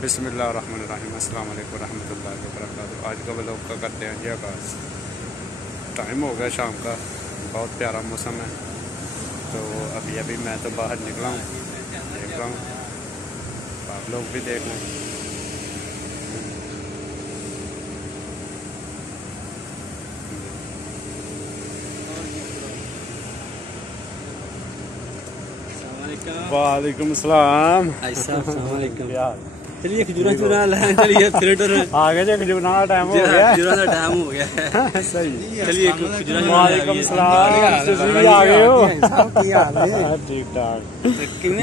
बिस्मिल्लाहिर्रहमानिर्रहीम अस्सलाम वालेकुम रहमतुल्लाहि व बरकातहू। आज का व्लॉग का करते हैं जी आगाज़। टाइम हो गया शाम का, बहुत प्यारा मौसम है। तो अभी मैं तो बाहर निकला हूँ, देख रहा हूँ आप लोग भी देख लें। वालेकुम सलाम। चलिए खजूरा चुरा लाए, चलिए फिल्टर आगे जो खजूरा का टाइम हो गया, खजूरा का टाइम हो गया। सही। चलिए खजूरा वालेकुम सलाम, तुसी भी आ गए हो? ठीक ठाक।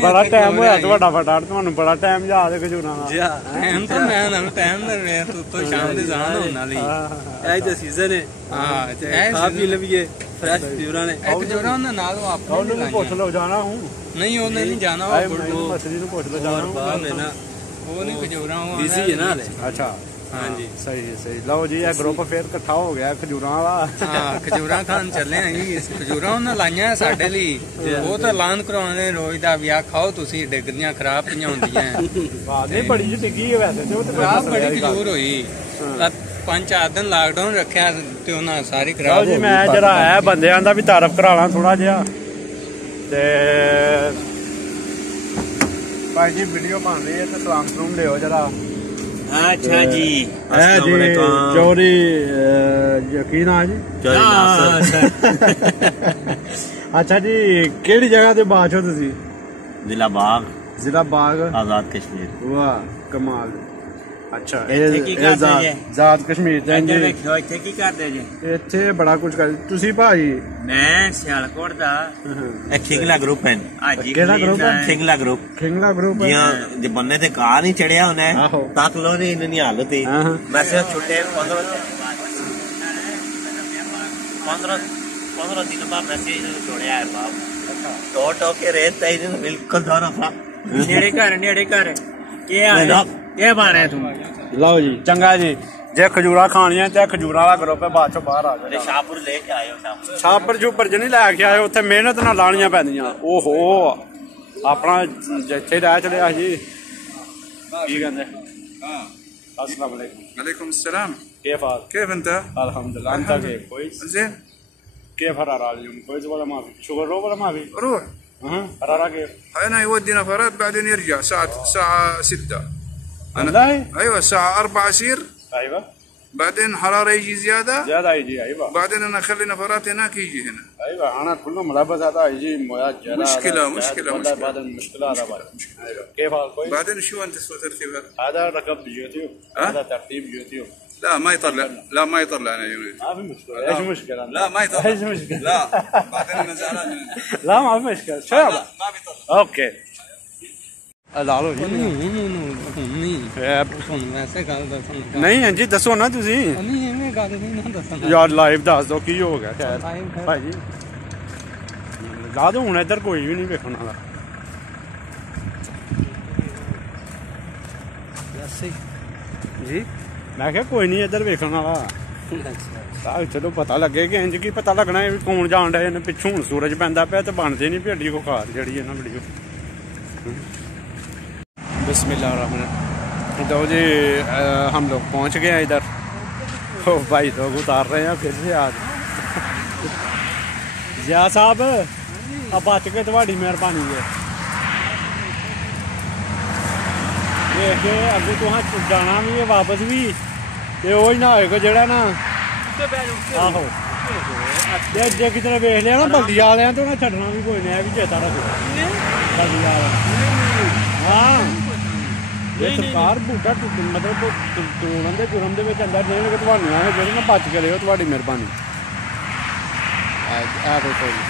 बड़ा टाइम होया ਤੁਹਾਡਾ ਫਟਾਫਟ, ਤੁਹਾਨੂੰ ਬੜਾ ਟਾਈਮ ਯਾਦ ਹੈ ਖਜੂਰਾਂ ਦਾ। ਟਾਈਮ ਤਾਂ ਮੈਂ ਨਾ ਟਾਈਮ ਨਾ ਰਿਹਾ ਤੋਂ ਸ਼ਾਮ ਦੇ ਜਾਣ ਹੋਣ ਵਾਲੀ ਇਹ ਤਾਂ ਸੀਜ਼ਨ ਹੈ। ਹਾਂ ਖਾ ਪੀ ਲਈਏ ਫਰੈਸ਼ ਖਜੂਰਾਂ ਨੇ। ਖਜੂਰਾਂ ਉਹਨਾਂ ਨਾਲ ਉਹ ਆਪਣੇ ਉਹਨੂੰ ਵੀ ਪੁੱਛ ਲਓ, ਜਾਣਾ ਹੂੰ? ਨਹੀਂ ਉਹਨੇ ਨਹੀਂ ਜਾਣਾ, ਉਹ ਮਸਲੀ ਨੂੰ ਪੁੱਛ ਲਓ, ਜਾਣਾ ਉਹ ਨਹੀਂ ਖਜੂਰਾਂ ਉਹ ਬਿਜ਼ੀ ਹੈ ਨਾ ਹਲੇ। ਅੱਛਾ ਹਾਂਜੀ ਸਹੀ ਹੈ ਸਹੀ। ਲਓ ਜੀ ਇਹ ਗਰੁੱਪ ਫੇਰ ਇਕੱਠਾ ਹੋ ਗਿਆ ਖਜੂਰਾਂ ਵਾਲਾ। ਹਾਂ ਖਜੂਰਾਂ ਖਾਣ ਚੱਲੇ ਆਂ ਜੀ। ਖਜੂਰਾਂ ਉਹਨਾਂ ਲਾਈਆਂ ਸਾਡੇ ਲਈ, ਉਹ ਤਾਂ ਐਲਾਨ ਕਰਾਉਂਦੇ ਰੋਜ਼ ਦਾ ਵੀ ਆ ਖਾਓ ਤੁਸੀਂ, ਡਿੱਗਦੀਆਂ ਖਰਾਬ ਪਈਆਂ ਹੁੰਦੀਆਂ। ਬਾਤ ਨਹੀਂ ਬੜੀ ਜਿਹੀ ਡਿੱਗੀ ਹੈ ਵੈਸੇ ਤੇ, ਉਹ ਤੇ ਖਰਾਬ ਬੜੀ ਖਜੂਰ ਹੋਈ। 5-4 ਦਿਨ ਲਾਕਡਾਊਨ ਰੱਖਿਆ ਤੇ ਉਹਨਾਂ ਸਾਰੀ ਖਰਾਬ ਹੋ ਗਈ। ਮੈਂ ਜਰਾ ਆਇਆ ਬੰਦਿਆਂ ਦਾ ਵੀ ਤਾਰਫ ਕਰਾ ਲਾਂ ਥੋੜਾ ਜਿਹਾ। ਤੇ ਭਾਈ ਜੀ ਵੀਡੀਓ ਬਣ ਰਹੀ ਹੈ ਤੇ ਸਲਾਮ ਸਲੂਮ ਦਿਓ ਜਰਾ। अच्छा जी चौरी यकीन आ जी। अच्छा जी केड़ी जगह ते बात हो तुसी? जिला बाग। जिला बाग आजाद कश्मीर। वाह कमाल। अच्छा आजाद कश्मीर ਇੱਥੇ ਕੀ ਕਰਦੇ ਜੀ? ਇੱਥੇ ਬੜਾ ਕੁਝ ਕਰ ਤੁਸੀਂ ਭਾਜੀ। ਮੈਂ ਸਿਆਲਕੋਟ ਦਾ। ਇਹ ਖਿੰਗਲਾ ਗਰੁੱਪ ਹੈ। ਹਾਂਜੀ ਕਿਹੜਾ ਗਰੁੱਪ ਹੈ? ਖਿੰਗਲਾ ਗਰੁੱਪ। ਖਿੰਗਲਾ ਗਰੁੱਪ ਹੈ। ਜੇ ਬੰਨੇ ਤੇ ਕਾਰ ਨਹੀਂ ਚੜਿਆ ਉਹਨੇ ਤੱਕ ਲੋ ਨਹੀਂ ਇਤਨੀ ਹਾਲਤ ਹੀ। ਮੈਂ ਸਿਰ ਛੁੱਟੇ 15 दिन बाद मैसेज छोड़िया है बाप। टो के रेत बिल्कुल दोनों नेड़े घर क्या बन है तुम? ਲਓ ਜੀ ਚੰਗਾ ਜੀ। ਜੇ ਖਜੂਰਾ ਖਾਣੀਆਂ ਤੇ ਖਜੂਰਾ ਵਾਲਾ ਗਰੁੱਪ ਹੈ, ਬਾਅਦ ਚੋਂ ਬਾਹਰ ਆ ਜਾਓ। ਸ਼ਾਹਪੁਰ ਲੈ ਕੇ ਆਇਓ। ਸ਼ਾਹਪੁਰ ਜੂਪਰ ਚ ਨਹੀਂ ਲੈ ਕੇ ਆਏ, ਉੱਥੇ ਮਿਹਨਤ ਨਾਲ ਲਾਣੀਆਂ ਪੈਂਦੀਆਂ। ਓਹੋ ਆਪਣਾ ਜਿੱਥੇ ਰਹਿ ਚਲਿਆ ਜੀ। ਕੀ ਕਹਿੰਦੇ? अस्सलाम वालेकुम। वालेकुम अस्सलाम। كيف انت؟ अल्हम्दुलिल्लाह। انت كيف؟ كويس؟ زين। كيف حرارة اليوم؟ كويس ولا ما في؟ شغل ولا ما في؟ روح. حرارة كيف؟ انا يودي نفرات بعدين يرجع الساعة 6. والله؟ ايوه الساعة 4 يصير. ايوه. بعدين حرارة يجي زيادة يجي. ايوه. بعدين انا اخلي نفرات هناك يجي هنا. ايوه انا كله ملابس هذا يجي مشكلة بعد المشكلة هذا بعد. ايوه كيف كويس؟ بعدين شو انت سوى ترتيب هذا رقم يوتيوب. هذا ترتيب يوتيوب. لا ما يطلع، ما يطلع انا يوتيوب. ما في مشكلة. ايش مشكلة؟ لا ما يطلع. ايش مشكلة؟ لا بعدين انا زعلان. لا ما في مشكلة. شو ما بيطلع. اوكي ਲਾ ਲਓ ਜੀ। ਨਹੀਂ ਹਾਂਜੀ ਦੱਸੋ ਨਾ ਤੁਸੀਂ। ਯਾਰ ਲਾਈਵ ਦੱਸ ਦਿਓ ਕੀ ਹੋ ਗਿਆ। ਭਾਜੀ ਲਾ ਦੋ ਹੁਣ, ਇੱਧਰ ਕੋਈ ਵੀ ਨਹੀਂ ਵੇਖਣ ਵਾਲਾ ਜੀ। ਮੈਂ ਕਿਹਾ ਕੋਈ ਨਹੀਂ ਇੱਧਰ ਵੇਖਣ ਵਾਲਾ। ਚਲੋ ਪਤਾ ਲੱਗੇ ਕਿ ਇੰਜ ਕੀ ਪਤਾ ਲੱਗਣਾ ਵੀ ਕੌਣ ਜਾਣ ਡਿਆ ਇਹਨੇ ਪਿੱਛੋਂ। ਹੁਣ ਸੂਰਜ ਪੈਂਦਾ ਪਿਆ ਤੇ ਬਣਦੇ ਨਹੀਂ ਭੇਡੀ ਕੋ ਖਾਦ ਜਿਹੜੀ ਇਹਨਾਂ ਵੀਡੀਓ। बिस्मिल्लाहिर्रहमानिर्रहीम। तो जी हम लोग पहुंच गए हैं इधर। ओ भाई लोग उतार रहे हैं फिर से आज। जिया साहब अब बच के थोड़ी मेहरबानी है। देख के अगू तुहां जाना भी है वापस भी ते ओ ही ना होएगा जेड़ा ना आहो जे कितने वेख लिया ना बल्दी वाले तो उन्हें छड्डना भी कोई नहीं, भी चेता रखो बल्दी वाले। हाँ ये सरकार बूटा मतलब तोड़न के जुर्म के अंदर जेह्ड़े तुहानूं आए जेह्ड़े ना बच के रहो, तुहाडी मेहरबानी। देखो जी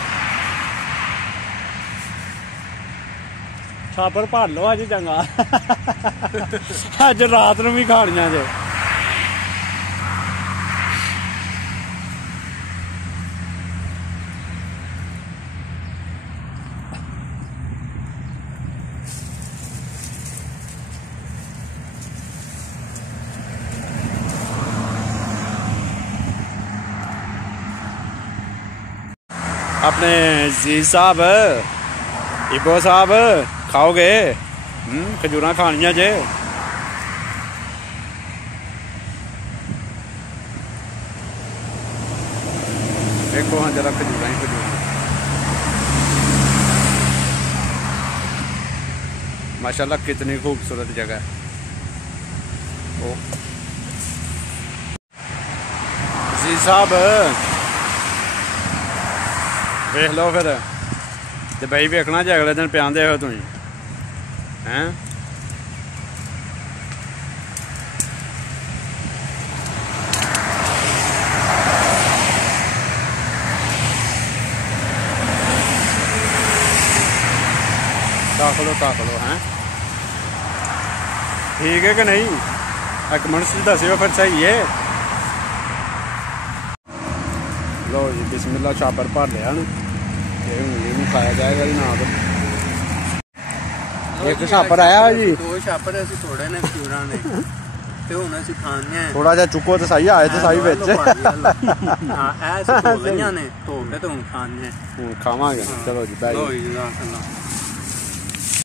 छापर भर लो अज चंगा। अज रात नूं भी खानियां जे। अपने जी साहब इबो साहब खाओगे? खजूर खानिया जे। देखो हाँ जरा खजूर ही खजूर माशाल्लाह कितनी खूबसूरत जगह है। ओ जी साहब देख लो फिर तो बई वेखना जो अगले दिन प्यादे हो तुम हैं। ताक लो हैं ठीक है कि नहीं एक मिनट दस्यो फिर सही है। लो जी बिस्मिल्लाह छापर भर लिया ना ये खाया जाएगा जी ना तो एक छापर आया जी दो छापर असं थोड़े ने खजूरां ने ते हुण असं खाने थोड़ा जा चुको तो सही आए तो सही विच हां ऐसे धो लईआं ने धो के ते हुण खाने खावांगे चलो जी लो जी